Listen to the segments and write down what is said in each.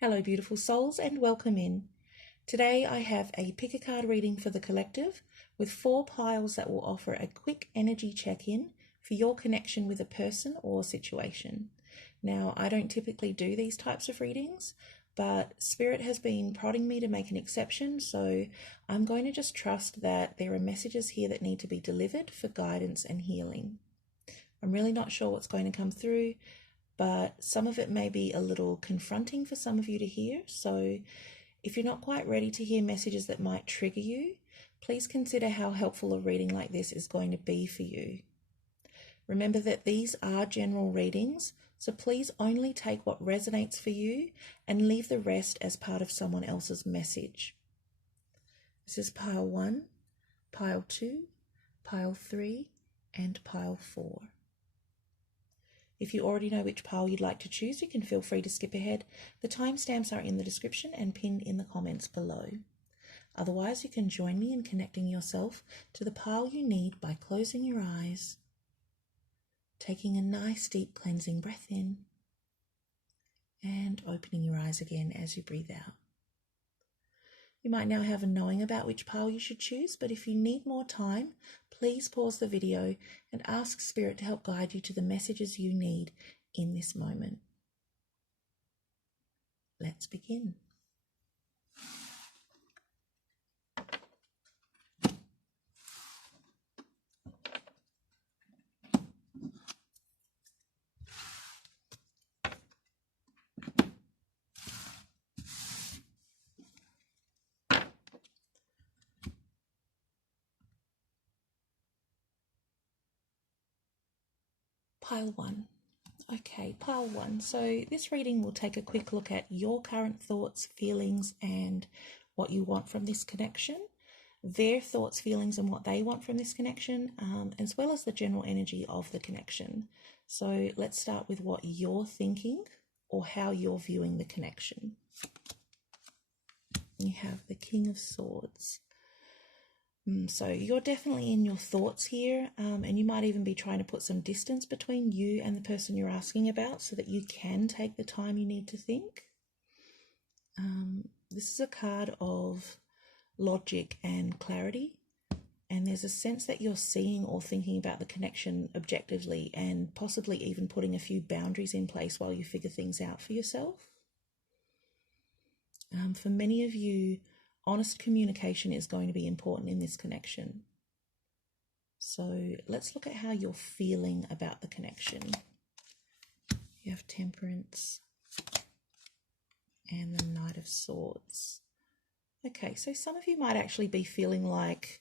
Hello beautiful souls and welcome in. Today I have a pick a card reading for the collective with 4 piles that will offer a quick energy check-in for your connection with a person or situation. Now I don't typically do these types of readings, but Spirit has been prodding me to make an exception, so I'm going to just trust that there are messages here that need to be delivered for guidance and healing. I'm really not sure what's going to come through, but some of it may be a little confronting for some of you to hear. So if you're not quite ready to hear messages that might trigger you, please consider how helpful a reading like this is going to be for you. Remember that these are general readings, so please only take what resonates for you and leave the rest as part of someone else's message. This is pile 1, pile 2, pile 3, and pile 4. If you already know which pile you'd like to choose, you can feel free to skip ahead. The timestamps are in the description and pinned in the comments below. Otherwise, you can join me in connecting yourself to the pile you need by closing your eyes, taking a nice deep cleansing breath in, and opening your eyes again as you breathe out. You might now have a knowing about which pile you should choose, but if you need more time, please pause the video and ask Spirit to help guide you to the messages you need in this moment. Let's begin. Pile 1. Okay, pile 1. So this reading will take a quick look at your current thoughts, feelings, and what you want from this connection, their thoughts, feelings, and what they want from this connection, as well as the general energy of the connection. So let's start with what you're thinking or how you're viewing the connection. You have the King of Swords. So you're definitely in your thoughts here, and you might even be trying to put some distance between you and the person you're asking about so that you can take the time you need to think. This is a card of logic and clarity, and there's a sense that you're seeing or thinking about the connection objectively and possibly even putting a few boundaries in place while you figure things out for yourself. For many of you, honest communication is going to be important in this connection. So let's look at how you're feeling about the connection. You have Temperance and the Knight of Swords. Okay, so some of you might actually be feeling like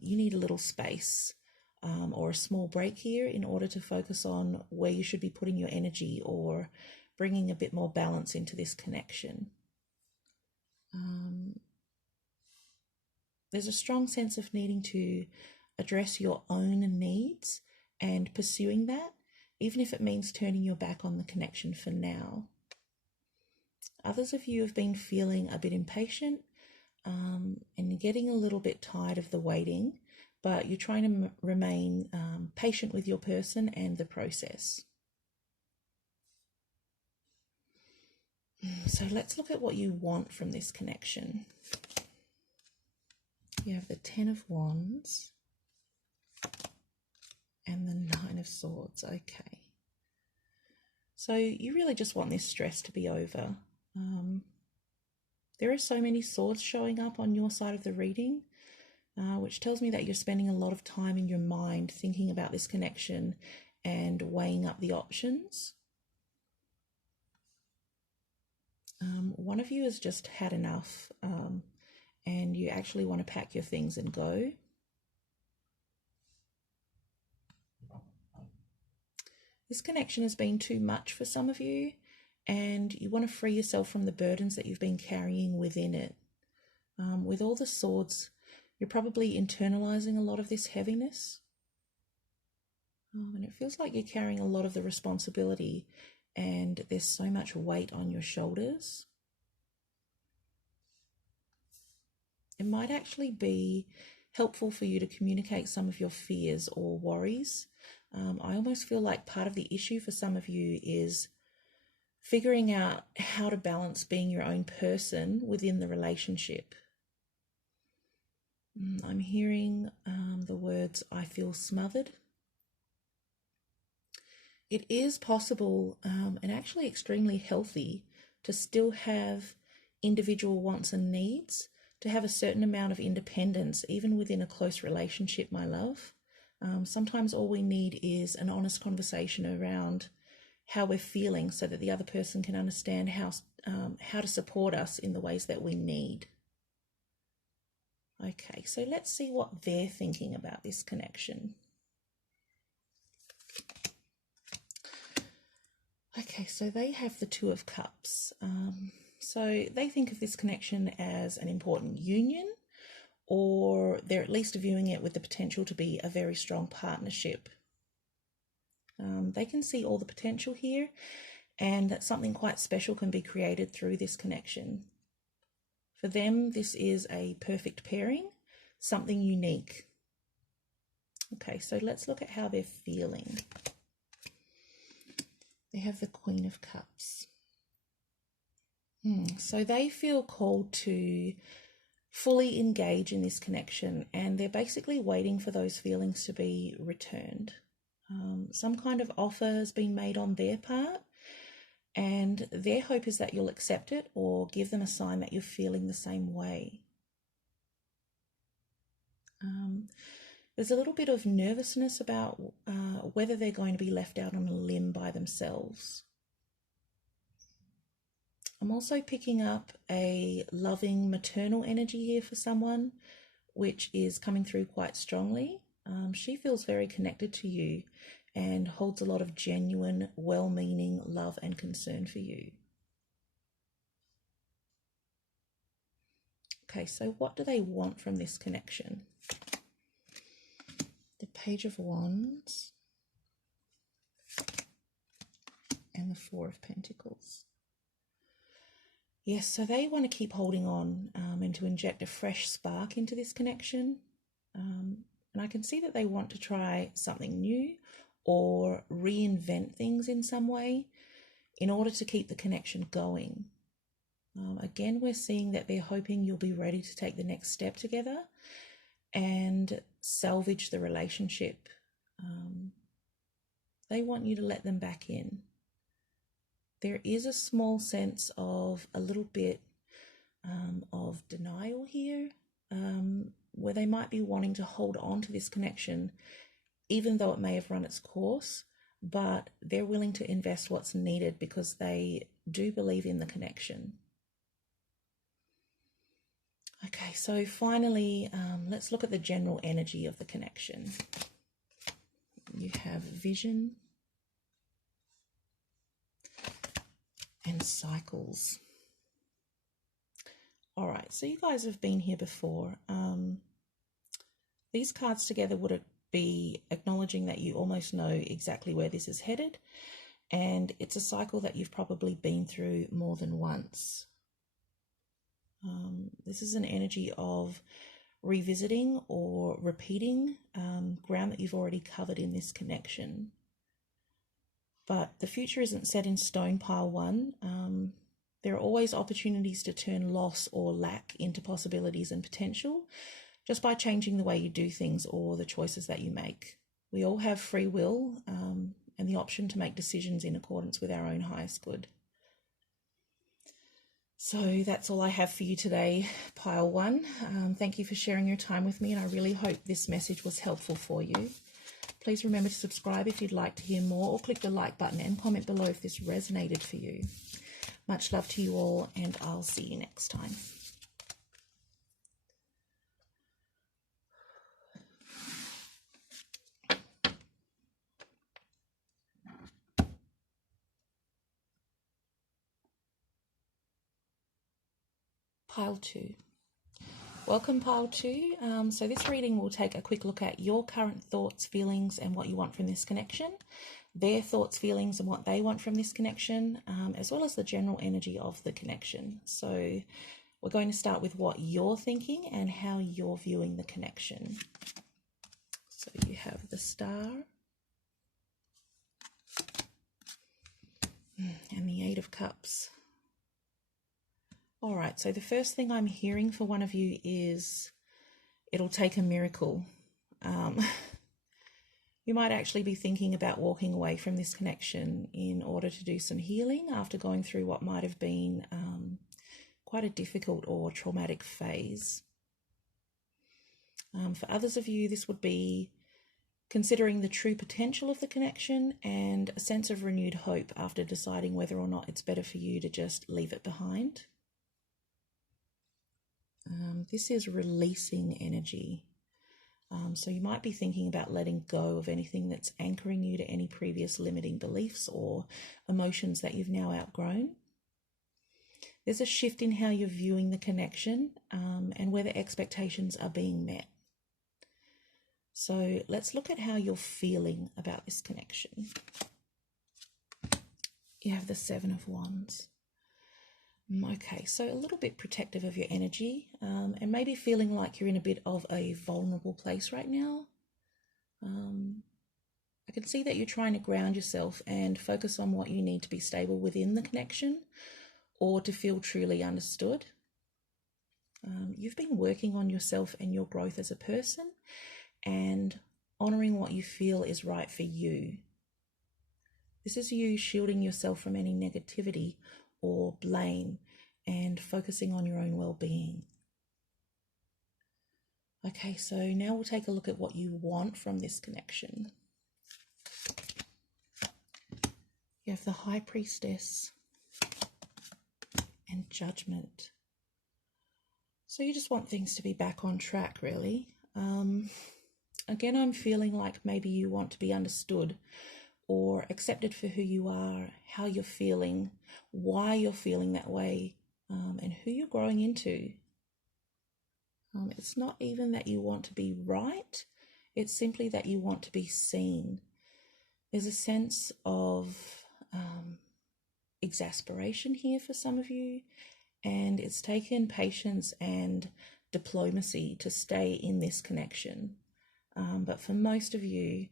you need a little space or a small break here in order to focus on where you should be putting your energy or bringing a bit more balance into this connection. There's a strong sense of needing to address your own needs and pursuing that, even if it means turning your back on the connection for now. Others of you have been feeling a bit impatient and getting a little bit tired of the waiting, but you're trying to remain patient with your person and the process. So let's look at what you want from this connection. You have the Ten of Wands and the Nine of Swords. Okay. So you really just want this stress to be over. There are so many swords showing up on your side of the reading, which tells me that you're spending a lot of time in your mind thinking about this connection and weighing up the options. One of you has just had enough and you actually want to pack your things and go. This connection has been too much for some of you, and you want to free yourself from the burdens that you've been carrying within it. With all the swords, you're probably internalizing a lot of this heaviness. And it feels like you're carrying a lot of the responsibility and there's so much weight on your shoulders. It might actually be helpful for you to communicate some of your fears or worries. I almost feel like part of the issue for some of you is figuring out how to balance being your own person within the relationship. I'm hearing the words, I feel smothered. It is possible and actually extremely healthy to still have individual wants and needs, to have a certain amount of independence, even within a close relationship, my love. Sometimes all we need is an honest conversation around how we're feeling so that the other person can understand how to support us in the ways that we need. Okay, so let's see what they're thinking about this connection. Okay, so they have the Two of Cups. So they think of this connection as an important union, or they're at least viewing it with the potential to be a very strong partnership. They can see all the potential here, and that something quite special can be created through this connection. For them, this is a perfect pairing, something unique. Okay, so let's look at how they're feeling. They have the Queen of Cups. So they feel called to fully engage in this connection, and they're basically waiting for those feelings to be returned. Some kind of offer has been made on their part, and their hope is that you'll accept it or give them a sign that you're feeling the same way. There's a little bit of nervousness about whether they're going to be left out on a limb by themselves. I'm also picking up a loving maternal energy here for someone, which is coming through quite strongly. She feels very connected to you and holds a lot of genuine, well-meaning love and concern for you. Okay, so what do they want from this connection? The Page of Wands and the Four of Pentacles. Yes, so they want to keep holding on and to inject a fresh spark into this connection. And I can see that they want to try something new or reinvent things in some way in order to keep the connection going. Again, we're seeing that they're hoping you'll be ready to take the next step together and salvage the relationship. They want you to let them back in. There is a small sense of a little bit of denial here, where they might be wanting to hold on to this connection, even though it may have run its course, but they're willing to invest what's needed because they do believe in the connection. Okay, so finally, let's look at the general energy of the connection. You have vision and cycles. All right, so you guys have been here before. These cards together would be acknowledging that you almost know exactly where this is headed, and it's a cycle that you've probably been through more than once. This is an energy of revisiting or repeating ground that you've already covered in this connection. But the future isn't set in stone, pile one. There are always opportunities to turn loss or lack into possibilities and potential just by changing the way you do things or the choices that you make. We all have free will and the option to make decisions in accordance with our own highest good. So that's all I have for you today, pile one. Thank you for sharing your time with me, and I really hope this message was helpful for you. Please remember to subscribe if you'd like to hear more, or click the like button and comment below if this resonated for you. Much love to you all, and I'll see you next time. Pile two. Welcome, pile two. So this reading will take a quick look at your current thoughts, feelings, and what you want from this connection, their thoughts, feelings, and what they want from this connection, as well as the general energy of the connection. So we're going to start with what you're thinking and how you're viewing the connection. So you have the Star, And the Eight of Cups. All right, so the first thing I'm hearing for one of you is it'll take a miracle. You might actually be thinking about walking away from this connection in order to do some healing after going through what might have been quite a difficult or traumatic phase. For others of you, this would be considering the true potential of the connection and a sense of renewed hope after deciding whether or not it's better for you to just leave it behind. This is releasing energy. So you might be thinking about letting go of anything that's anchoring you to any previous limiting beliefs or emotions that you've now outgrown. There's a shift in how you're viewing the connection and whether expectations are being met. So let's look at how you're feeling about this connection. You have the Seven of Wands. Okay, so a little bit protective of your energy and maybe feeling like you're in a bit of a vulnerable place right now. I can see that you're trying to ground yourself and focus on what you need to be stable within the connection or to feel truly understood. You've been working on yourself and your growth as a person and honouring what you feel is right for you. This is you shielding yourself from any negativity or blame and focusing on your own well-being. Okay, so now we'll take a look at what you want from this connection. You have the High Priestess and Judgment. So you just want things to be back on track, really. Again, I'm feeling like maybe you want to be understood or accepted for who you are, how you're feeling, why you're feeling that way, and who you're growing into. It's not even that you want to be right, it's simply that you want to be seen. There's a sense of exasperation here for some of you, and it's taken patience and diplomacy to stay in this connection. But for most of you,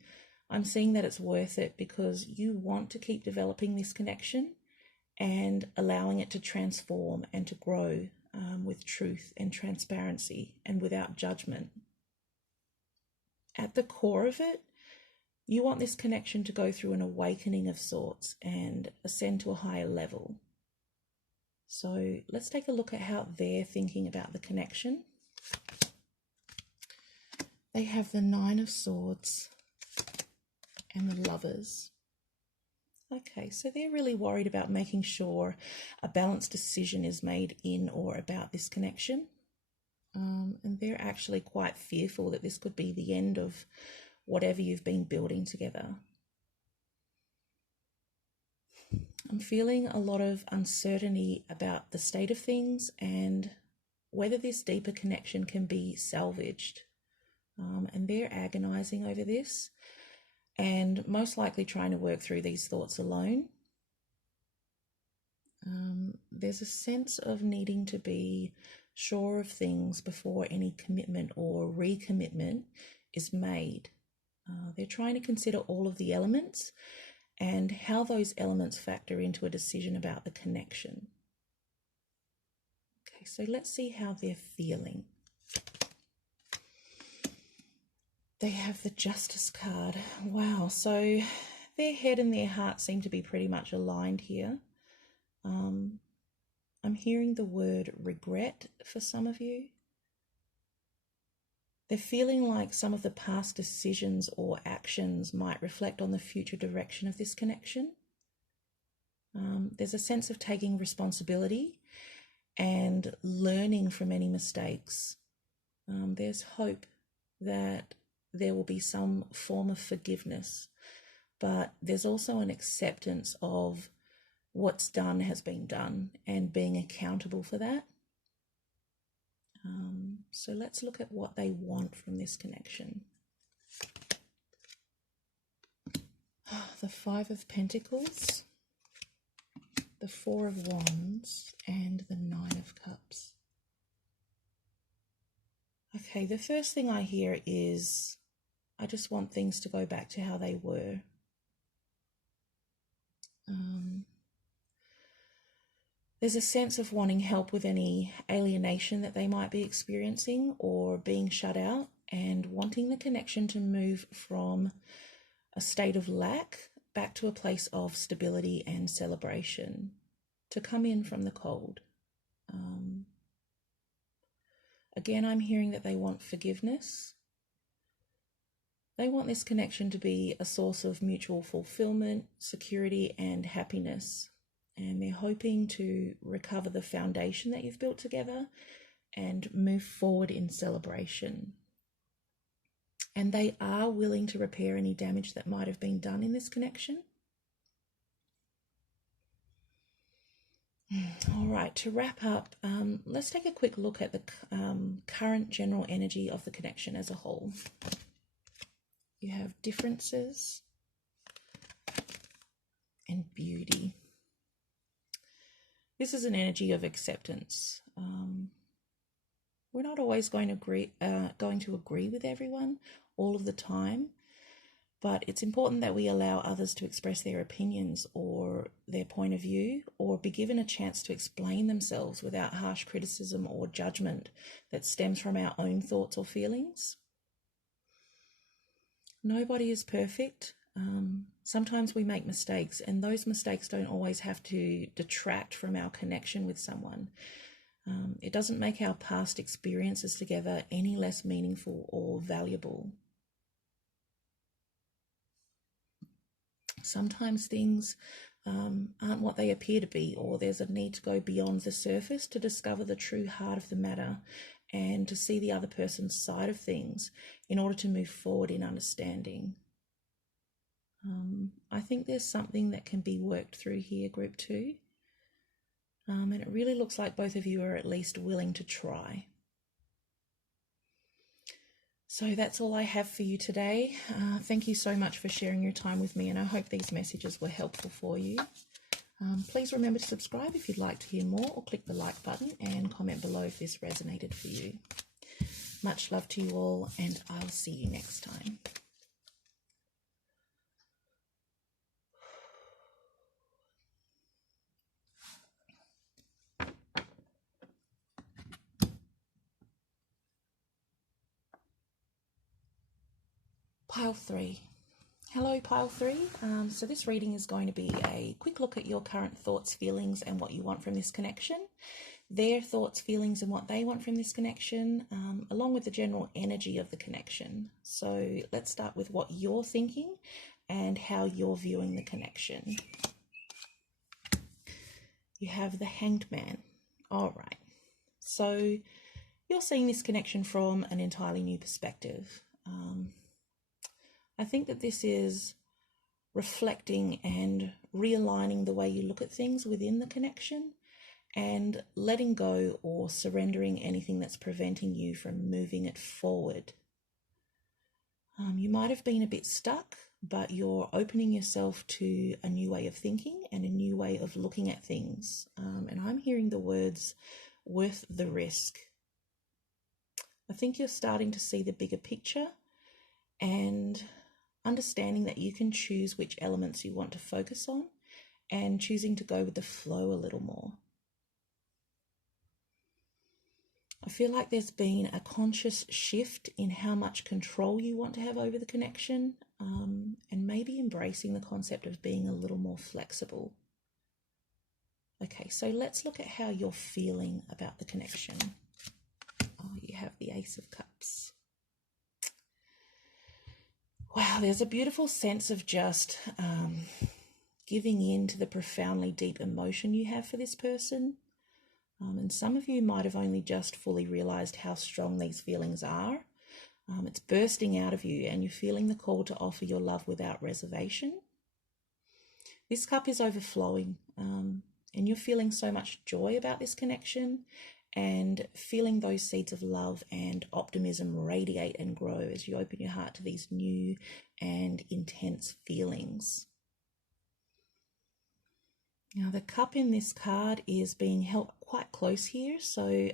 I'm seeing that it's worth it because you want to keep developing this connection and allowing it to transform and to grow with truth and transparency and without judgment. At the core of it, you want this connection to go through an awakening of sorts and ascend to a higher level. So let's take a look at how they're thinking about the connection. They have the Nine of Swords and the Lovers. Okay, so they're really worried about making sure a balanced decision is made in or about this connection. And they're actually quite fearful that this could be the end of whatever you've been building together. I'm feeling a lot of uncertainty about the state of things and whether this deeper connection can be salvaged. And they're agonizing over this and most likely trying to work through these thoughts alone. There's a sense of needing to be sure of things before any commitment or recommitment is made. They're trying to consider all of the elements and how those elements factor into a decision about the connection. Okay, so let's see how they're feeling. They have the Justice card. Wow, so their head and their heart seem to be pretty much aligned here. I'm hearing the word regret for some of you. They're feeling like some of the past decisions or actions might reflect on the future direction of this connection. There's a sense of taking responsibility and learning from any mistakes. There's hope that there will be some form of forgiveness, but there's also an acceptance of what's done has been done and being accountable for that. So let's look at what they want from this connection. The Five of Pentacles, the Four of Wands, and the Nine of Cups. Okay, the first thing I hear is, I just want things to go back to how they were. There's a sense of wanting help with any alienation that they might be experiencing or being shut out, and wanting the connection to move from a state of lack back to a place of stability and celebration, to come in from the cold. Again, I'm hearing that they want forgiveness. They want this connection to be a source of mutual fulfillment, security, and happiness. And they're hoping to recover the foundation that you've built together and move forward in celebration. And they are willing to repair any damage that might have been done in this connection. All right, to wrap up, let's take a quick look at the current general energy of the connection as a whole. You have differences and beauty. This is an energy of acceptance. We're not always going to agree with everyone all of the time, but it's important that we allow others to express their opinions or their point of view, or be given a chance to explain themselves without harsh criticism or judgment that stems from our own thoughts or feelings. Nobody is perfect. Sometimes we make mistakes, and those mistakes don't always have to detract from our connection with someone. It doesn't make our past experiences together any less meaningful or valuable. Sometimes things aren't what they appear to be, or there's a need to go beyond the surface to discover the true heart of the matter and to see the other person's side of things in order to move forward in understanding. I think there's something that can be worked through here, group 2. And it really looks like both of you are at least willing to try. So that's all I have for you today. Thank you so much for sharing your time with me, and I hope these messages were helpful for you. Please remember to subscribe if you'd like to hear more, or click the like button and comment below if this resonated for you. Much love to you all, and I'll see you next time. Pile 3. Hello, Pile 3. So this reading is going to be a quick look at your current thoughts, feelings, and what you want from this connection. Their thoughts, feelings, and what they want from this connection, along with the general energy of the connection. So let's start with what you're thinking and how you're viewing the connection. You have the Hanged Man. All right. So you're seeing this connection from an entirely new perspective. I think that this is reflecting and realigning the way you look at things within the connection, and letting go or surrendering anything that's preventing you from moving it forward. You might have been a bit stuck, but you're opening yourself to a new way of thinking and a new way of looking at things. And I'm hearing the words, worth the risk. I think you're starting to see the bigger picture and understanding that you can choose which elements you want to focus on, and choosing to go with the flow a little more. I feel like there's been a conscious shift in how much control you want to have over the connection, and maybe embracing the concept of being a little more flexible. Okay, so let's look at how you're feeling about the connection. Oh, you have the Ace of Cups. Wow, there's a beautiful sense of just giving in to the profoundly deep emotion you have for this person. And some of you might have only just fully realized how strong these feelings are. It's bursting out of you, and you're feeling the call to offer your love without reservation. This cup is overflowing, and you're feeling so much joy about this connection, and feeling those seeds of love and optimism radiate and grow as you open your heart to these new and intense feelings. Now, the cup in this card is being held quite close here, so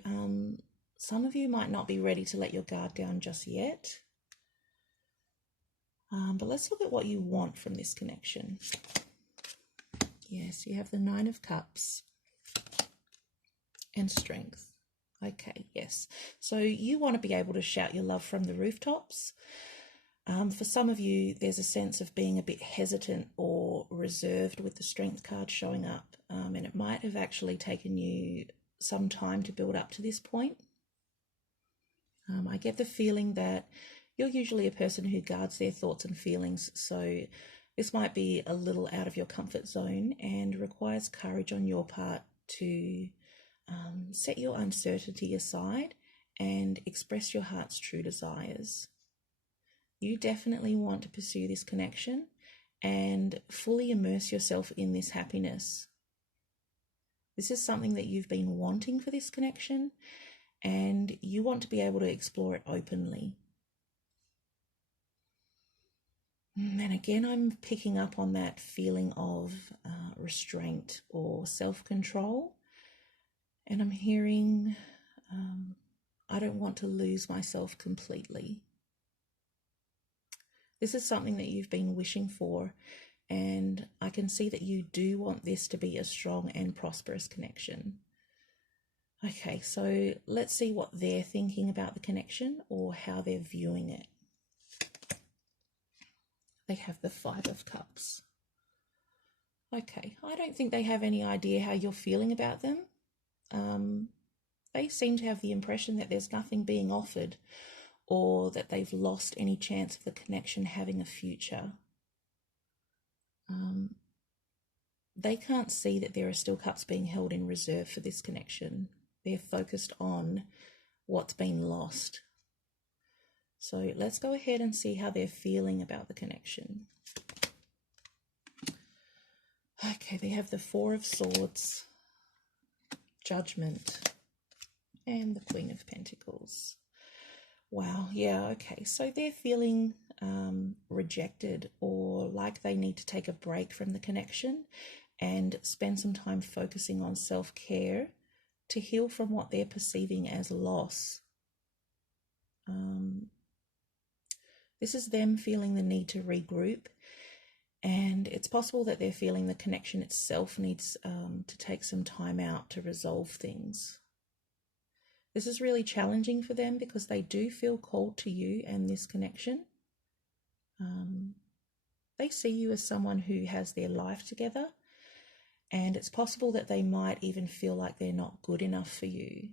some of you might not be ready to let your guard down just yet. But let's look at what you want from this connection. Yes, you have the Nine of Cups. and strength. Okay, yes. So you want to be able to shout your love from the rooftops. For some of you, there's a sense of being a bit hesitant or reserved with the strength card showing up, and it might have actually taken you some time to build up to this point. I get the feeling that you're usually a person who guards their thoughts and feelings, so this might be a little out of your comfort zone and requires courage on your part to set your uncertainty aside and express your heart's true desires. You definitely want to pursue this connection and fully immerse yourself in this happiness. This is something that you've been wanting for this connection, and you want to be able to explore it openly. And again, I'm picking up on that feeling of restraint or self-control. And I'm hearing, I don't want to lose myself completely. This is something that you've been wishing for, and I can see that you do want this to be a strong and prosperous connection. Okay, so let's see what they're thinking about the connection or how they're viewing it. They have the Five of Cups. Okay, I don't think they have any idea how you're feeling about them. They seem to have the impression that there's nothing being offered or that they've lost any chance of the connection having a future. They can't see that there are still cups being held in reserve for this connection. They're focused on what's been lost. So let's go ahead and see how they're feeling about the connection. Okay, they have the Four of Swords, Judgment, and the Queen of Pentacles. Wow, yeah, okay. So they're feeling rejected or like they need to take a break from the connection and spend some time focusing on self-care to heal from what they're perceiving as loss. This is them feeling the need to regroup, and it's possible that they're feeling the connection itself needs to take some time out to resolve things. This is really challenging for them because they do feel called to you and this connection. They see you as someone who has their life together, and it's possible that they might even feel like they're not good enough for you.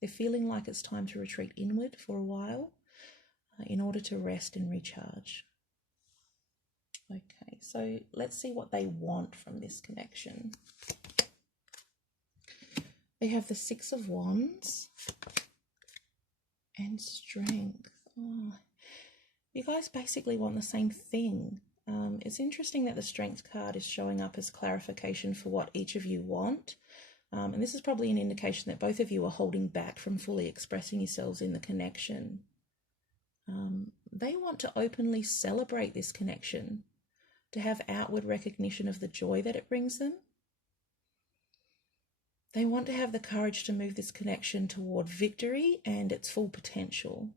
They're feeling like it's time to retreat inward for a while in order to rest and recharge. Okay, so let's see what they want from this connection. They have the Six of Wands and Strength. Oh, you guys basically want the same thing. It's interesting that the Strength card is showing up as clarification for what each of you want. And this is probably an indication that both of you are holding back from fully expressing yourselves in the connection. They want to openly celebrate this connection, to have outward recognition of the joy that it brings them. They want to have the courage to move this connection toward victory and its full potential.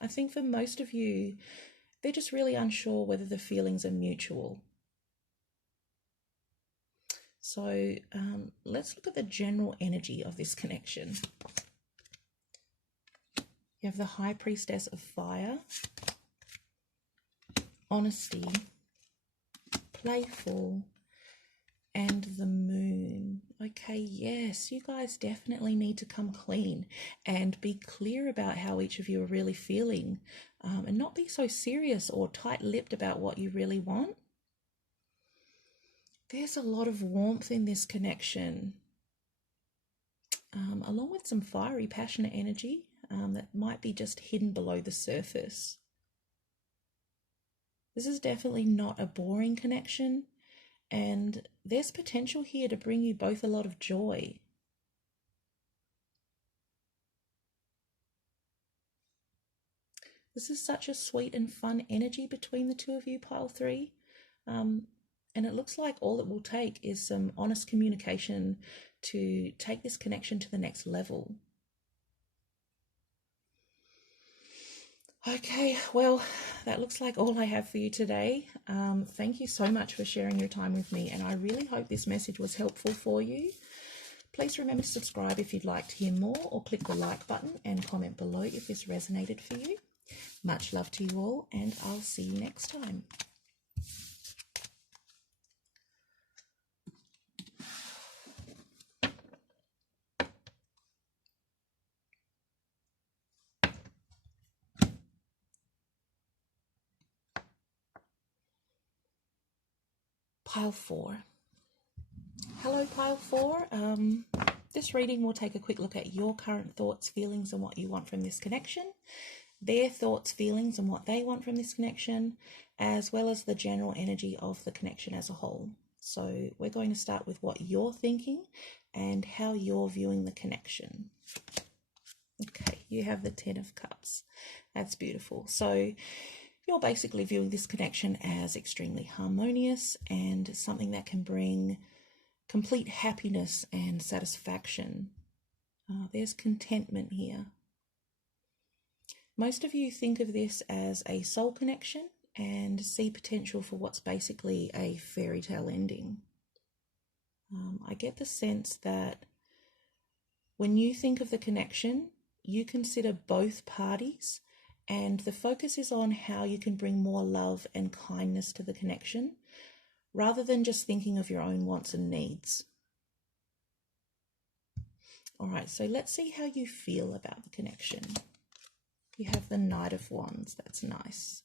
I think for most of you, they're just really unsure whether the feelings are mutual. So let's look at the general energy of this connection. You have the High Priestess of Fire, Honesty, Playful, and the Moon. Okay, yes, you guys definitely need to come clean and be clear about how each of you are really feeling, and not be so serious or tight-lipped about what you really want. There's a lot of warmth in this connection, along with some fiery, passionate energy that might be just hidden below the surface. This is definitely not a boring connection, and there's potential here to bring you both a lot of joy. This is such a sweet and fun energy between the two of you, Pile 3. And it looks like all it will take is some honest communication to take this connection to the next level. Okay, well, that looks like all I have for you today. Thank you so much for sharing your time with me, and I really hope this message was helpful for you. Please remember to subscribe if you'd like to hear more, or click the like button and comment below if this resonated for you. Much love to you all, and I'll see you next time. Pile 4. Hello, Pile 4. This reading will take a quick look at your current thoughts, feelings, and what you want from this connection, their thoughts, feelings, and what they want from this connection, as well as the general energy of the connection as a whole. So we're going to start with what you're thinking and how you're viewing the connection. Okay, you have the 10 of Cups. That's beautiful. So you're basically viewing this connection as extremely harmonious and something that can bring complete happiness and satisfaction. There's contentment here. Most of you think of this as a soul connection and see potential for what's basically a fairy tale ending. I get the sense that when you think of the connection, you consider both parties, and the focus is on how you can bring more love and kindness to the connection, rather than just thinking of your own wants and needs. All right, so let's see how you feel about the connection. You have the Knight of Wands. That's nice.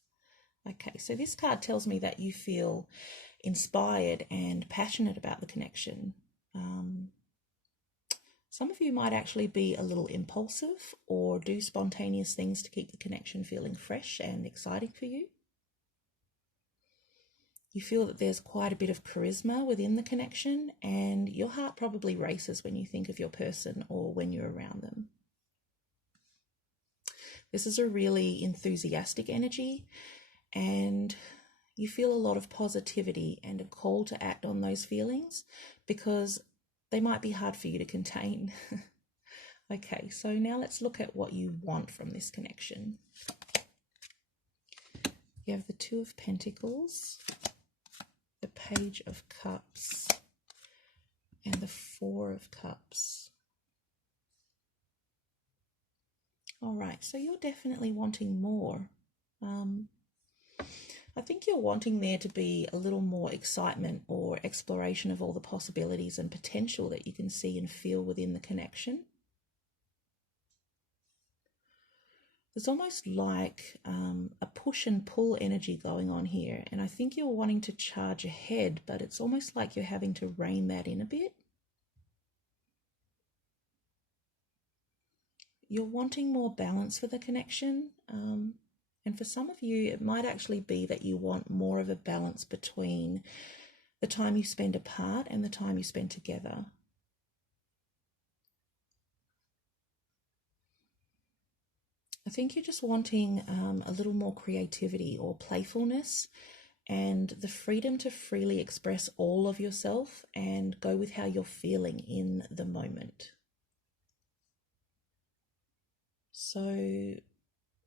Okay, so this card tells me that you feel inspired and passionate about the connection. Some of you might actually be a little impulsive or do spontaneous things to keep the connection feeling fresh and exciting for you. You feel that there's quite a bit of charisma within the connection, and your heart probably races when you think of your person or when you're around them. This is a really enthusiastic energy, and you feel a lot of positivity and a call to act on those feelings because they might be hard for you to contain. Okay, so now let's look at what you want from this connection. You have the Two of Pentacles, the Page of Cups, and the Four of Cups. All right, so you're definitely wanting more. I think you're wanting there to be a little more excitement or exploration of all the possibilities and potential that you can see and feel within the connection. There's almost like a push and pull energy going on here, and I think you're wanting to charge ahead, but it's almost like you're having to rein that in a bit. You're wanting more balance for the connection, and for some of you, it might actually be that you want more of a balance between the time you spend apart and the time you spend together. I think you're just wanting a little more creativity or playfulness and the freedom to freely express all of yourself and go with how you're feeling in the moment. So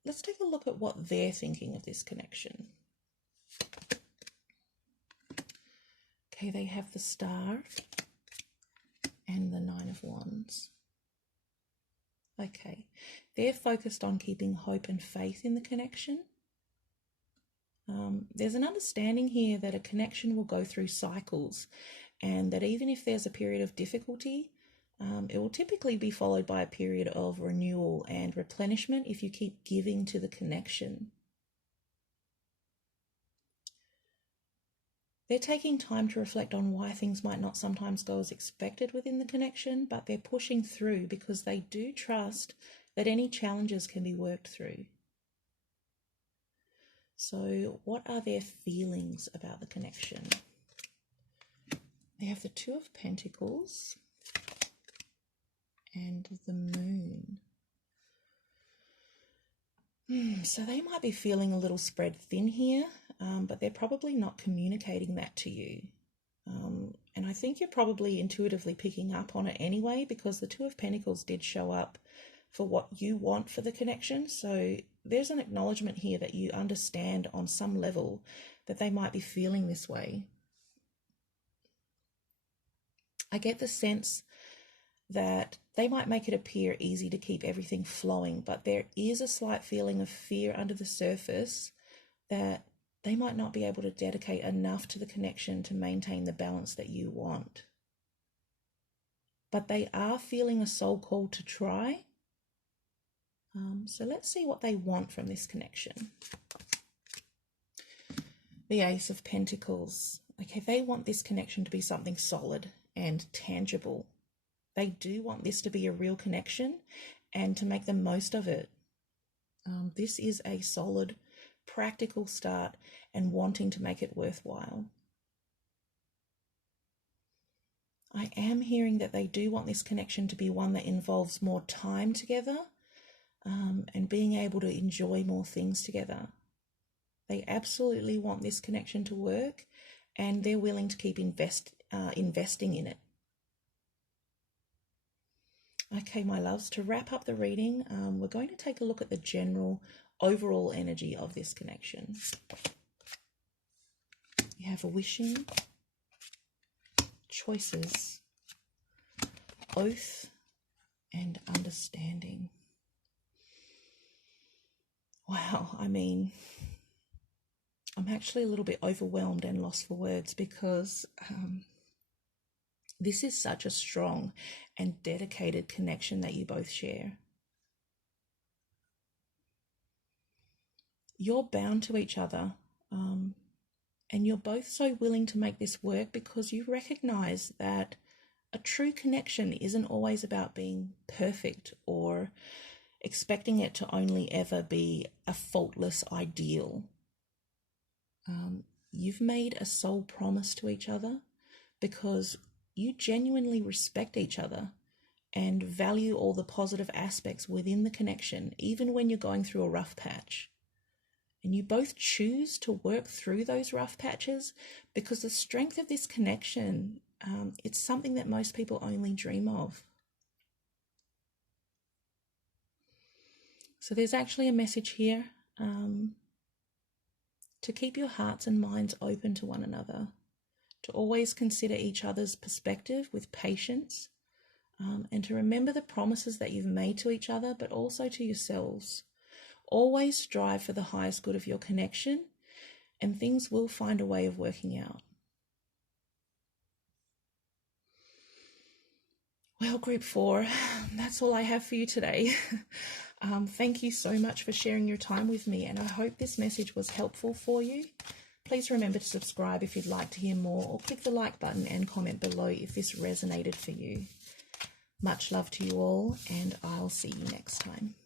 let's take a look at what they're thinking of this connection. Okay, they have the Star and the Nine of Wands. Okay, they're focused on keeping hope and faith in the connection. There's an understanding here that a connection will go through cycles, and that even if there's a period of difficulty, it will typically be followed by a period of renewal and replenishment if you keep giving to the connection. They're taking time to reflect on why things might not sometimes go as expected within the connection, but they're pushing through because they do trust that any challenges can be worked through. So what are their feelings about the connection? They have the Two of Pentacles and the Moon. So they might be feeling a little spread thin here, but they're probably not communicating that to you. And I think you're probably intuitively picking up on it anyway, because the Two of Pentacles did show up for what you want for the connection. So there's an acknowledgement here that you understand on some level that they might be feeling this way. I get the sense that they might make it appear easy to keep everything flowing, but there is a slight feeling of fear under the surface that they might not be able to dedicate enough to the connection to maintain the balance that you want. But they are feeling a soul call to try. So let's see what they want from this connection. The Ace of Pentacles. Okay, they want this connection to be something solid and tangible. They do want this to be a real connection and to make the most of it. This is a solid, practical start and wanting to make it worthwhile. I am hearing that they do want this connection to be one that involves more time together and being able to enjoy more things together. They absolutely want this connection to work and they're willing to keep investing in it. Okay, my loves, to wrap up the reading, we're going to take a look at the general overall energy of this connection. You have a wishing, choices, oath, and understanding. Wow, I mean, I'm actually a little bit overwhelmed and lost for words because this is such a strong and dedicated connection that you both share. You're bound to each other, and you're both so willing to make this work because you recognize that a true connection isn't always about being perfect or expecting it to only ever be a faultless ideal. You've made a soul promise to each other because you genuinely respect each other and value all the positive aspects within the connection, even when you're going through a rough patch. And you both choose to work through those rough patches because the strength of this connection, it's something that most people only dream of. So there's actually a message here to keep your hearts and minds open to one another, to always consider each other's perspective with patience, and to remember the promises that you've made to each other, but also to yourselves. Always strive for the highest good of your connection, and things will find a way of working out. Well, Group 4, that's all I have for you today. Thank you so much for sharing your time with me, and I hope this message was helpful for you. Please remember to subscribe if you'd like to hear more, or click the like button and comment below if this resonated for you. Much love to you all, and I'll see you next time.